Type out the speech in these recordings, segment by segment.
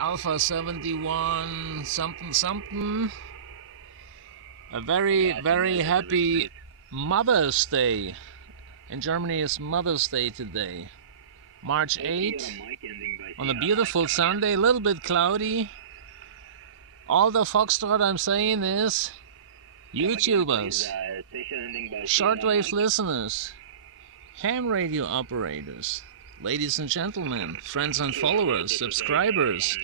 Alpha 71 something something. A very, very happy Mother's Day. In Germany is Mother's Day today. March 8th. On a beautiful Sunday, a little bit cloudy. All the foxtrot I'm saying is YouTubers, shortwave listeners, ham radio operators, ladies and gentlemen, friends and followers, subscribers,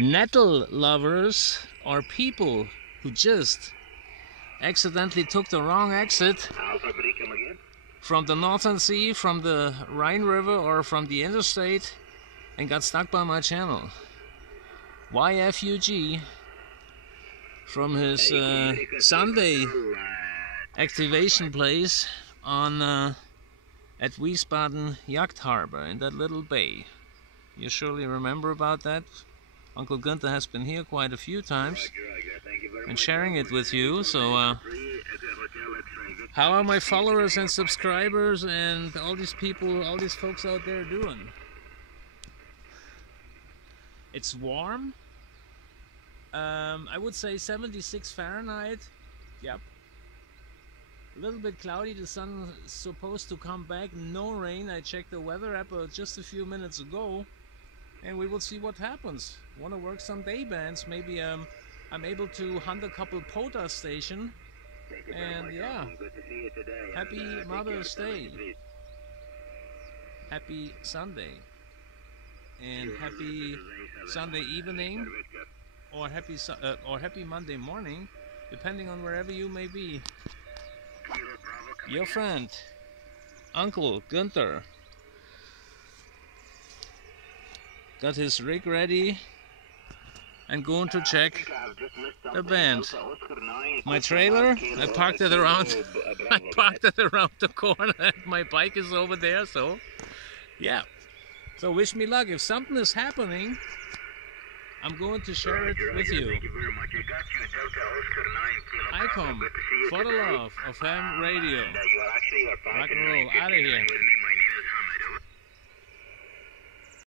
nettle lovers, or people who just accidentally took the wrong exit from the Northern Sea, from the Rhine River, or from the interstate and got stuck by my channel. YFUG from his Sunday activation place on at Wiesbaden Yacht Harbor in that little bay. You surely remember about that. Uncle Gunther has been here quite a few times and sharing it with you. So how are my followers and subscribers and all these people, all these folks out there doing? It's warm. I would say 76 Fahrenheit. Yep. A little bit cloudy. The sun is supposed to come back. No rain. I checked the weather app just a few minutes ago, and we will see what happens. Want to work some day bands? Maybe I'm able to hunt a couple POTA station. And yeah, happy Mother's Day. Happy Sunday. And happy Sunday evening, or happy Monday morning, depending on wherever you may be. Your friend, Uncle Gunther, got his rig ready and going to check the band. My trailer, I parked it around the corner, and my bike is over there, so yeah. So wish me luck. If something is happening, I'm going to share it with you. I come for the love of ham radio. Rock and roll, out of here.